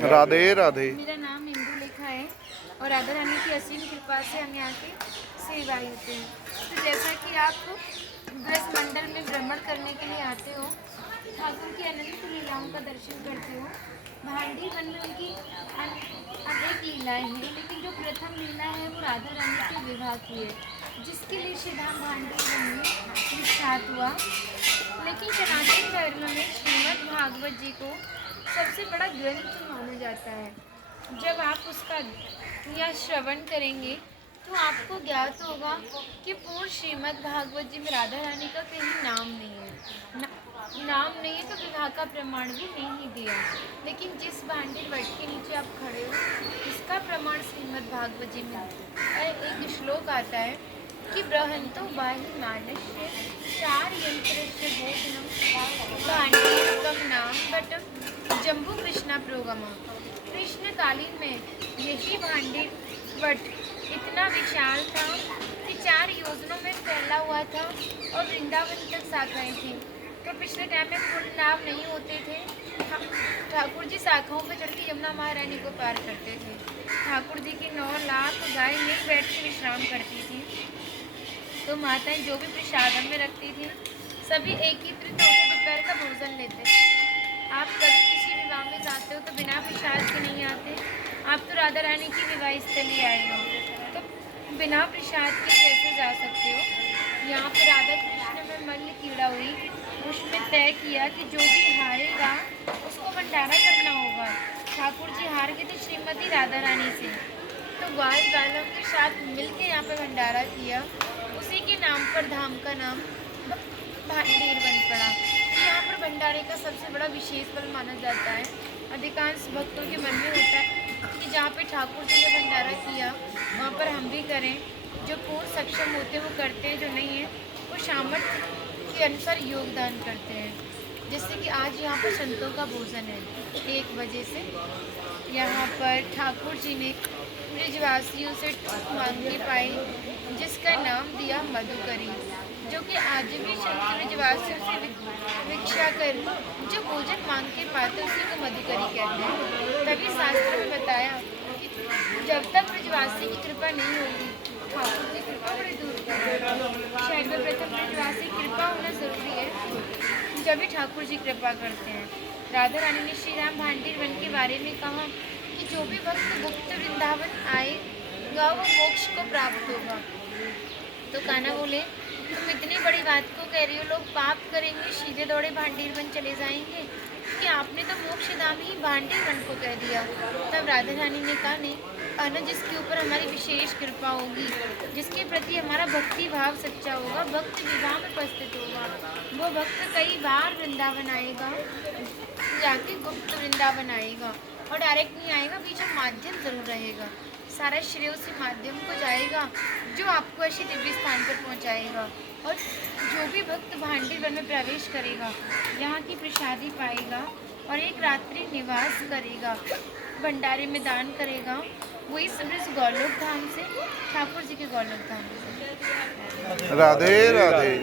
राधे राधे। मेरा नाम इंदु लेखा है और राधा रानी की असीम कृपा से हम यहाँ के सेवाई होते हैं। तो जैसा कि आप ब्रज मंडल में भ्रमण करने के लिए आते हो, ठाकुर की अनंत लीलाओं का दर्शन करते हो। भांडी वन में उनकी अनेक लीलाएं हैं, लेकिन जो प्रथम लीला है वो राधा रानी के विवाह की है, जिसके लिए श्री धाम भांडी वन में विख्यात हुआ। लेकिन सनातन धर्म में श्रीमद् भागवत जी को सबसे बड़ा ग्रंथ माना जाता है। जब आप उसका या श्रवण करेंगे तो आपको ज्ञात होगा कि पूर्ण श्रीमद् भागवत जी में राधा रानी का कहीं नाम नहीं है। नाम नहीं है तो विवाह का प्रमाण भी नहीं दिया। लेकिन जिस भांडे वट के नीचे आप खड़े हो, इसका प्रमाण श्रीमद् भागवत जी में एक श्लोक आता है कि बृहंतो बाहि मानस्य चार यंत्रस्य भोजनम भांडीकम नाम बटम जम्बू कृष्णा प्रोगमा। कृष्ण कालीन में यही भांडी वट इतना विशाल था कि 4 योजनों में फैला हुआ था और वृंदावन तक शाखाएं थी। तो पिछले टाइम में पूर्ण नाव नहीं होते थे, ठाकुर जी शाखाओं पर चढ़ के यमुना महारानी को पार करते थे। ठाकुर जी की 9 लाख गाय में बैठ के विश्राम करती थी। तो माताएं जो भी प्रसादम में रखती थी, सभी एकत्रित होकर दोपहर का भोजन लेते थे। आप कभी किसी विवाह में जाते हो तो बिना प्रसाद के नहीं आते। आप तो राधा रानी की विवाह स्थली आए हो, तो बिना प्रसाद के कैसे जा सकते हो। यहाँ पर राधा कृष्ण में मल्ल कीड़ा हुई, उसमें तय किया कि जो भी हारेगा उसको भंडारा करना होगा। ठाकुर जी हार गए थे श्रीमती राधा रानी से, तो ग्वाल बालम के साथ मिलकर यहाँ पर भंडारा किया। उसी के नाम पर धाम का नाम भांडेर बन पड़ा। यहाँ पर भंडारे का सबसे बड़ा विशेष बल माना जाता है। अधिकांश भक्तों के मन में होता है कि जहाँ पे ठाकुर जी ने भंडारा किया वहाँ पर हम भी करें। जो पूर्ण सक्षम होते हैं वो करते हैं, जो नहीं है वो सामर्थ्य के अनुसार योगदान करते हैं। जैसे कि आज यहाँ पर संतों का भोजन है 1 बजे से। यहाँ पर ठाकुर जी ने ब्रजवासियों से मांगी पाई, जिसका नाम दिया मधुकरी, जो कि आज भी संत ब्रजवासियों से भिक्षा कर जो भोजन मांग के पाते उसी को मधुकरी कहते हैं। तभी शास्त्र में बताया कि जब तक ब्रजवासी की कृपा नहीं होगी, ठाकुर की कृपा बड़ी दूर की है। शहर में प्रथम ब्रजवासी की कृपा होना जरूरी है, जब भी ठाकुर जी कृपा करते हैं। राधा रानी ने श्री राम भांडीर वन के बारे में कहा कि जो भी भक्त गुप्त वृंदावन आएगा वो मोक्ष को प्राप्त होगा। तो कान्हा बोले, तुम इतनी बड़ी बात को कह रही हो, लोग पाप करेंगे सीधे दौड़े भांडीर वन चले जाएंगे, कि आपने तो मोक्ष धाम ही भांडीर वन को कह दिया। तब राधा रानी ने कहा, नहीं कान्हा, जिसके ऊपर हमारी विशेष कृपा होगी, जिसके प्रति हमारा भक्ति भाव सच्चा होगा, भक्त विवाह में उपस्थित होगा, वो भक्त कई बार वृंदावन आएगा, जाके गुप्त वृंदावन आएगा और डायरेक्ट नहीं आएगा, बीच में माध्यम जरूर रहेगा। सारा श्रेय उसी माध्यम को जाएगा जो आपको ऐसे दिव्य स्थान पर पहुंचाएगा। और जो भी भक्त भांडीर वन में प्रवेश करेगा, यहाँ की प्रसादी पाएगा और एक रात्रि निवास करेगा, भंडारे में दान करेगा, वही सब इस गौलोक धाम से, ठाकुर जी के गौलोक धाम से। राधे राधे।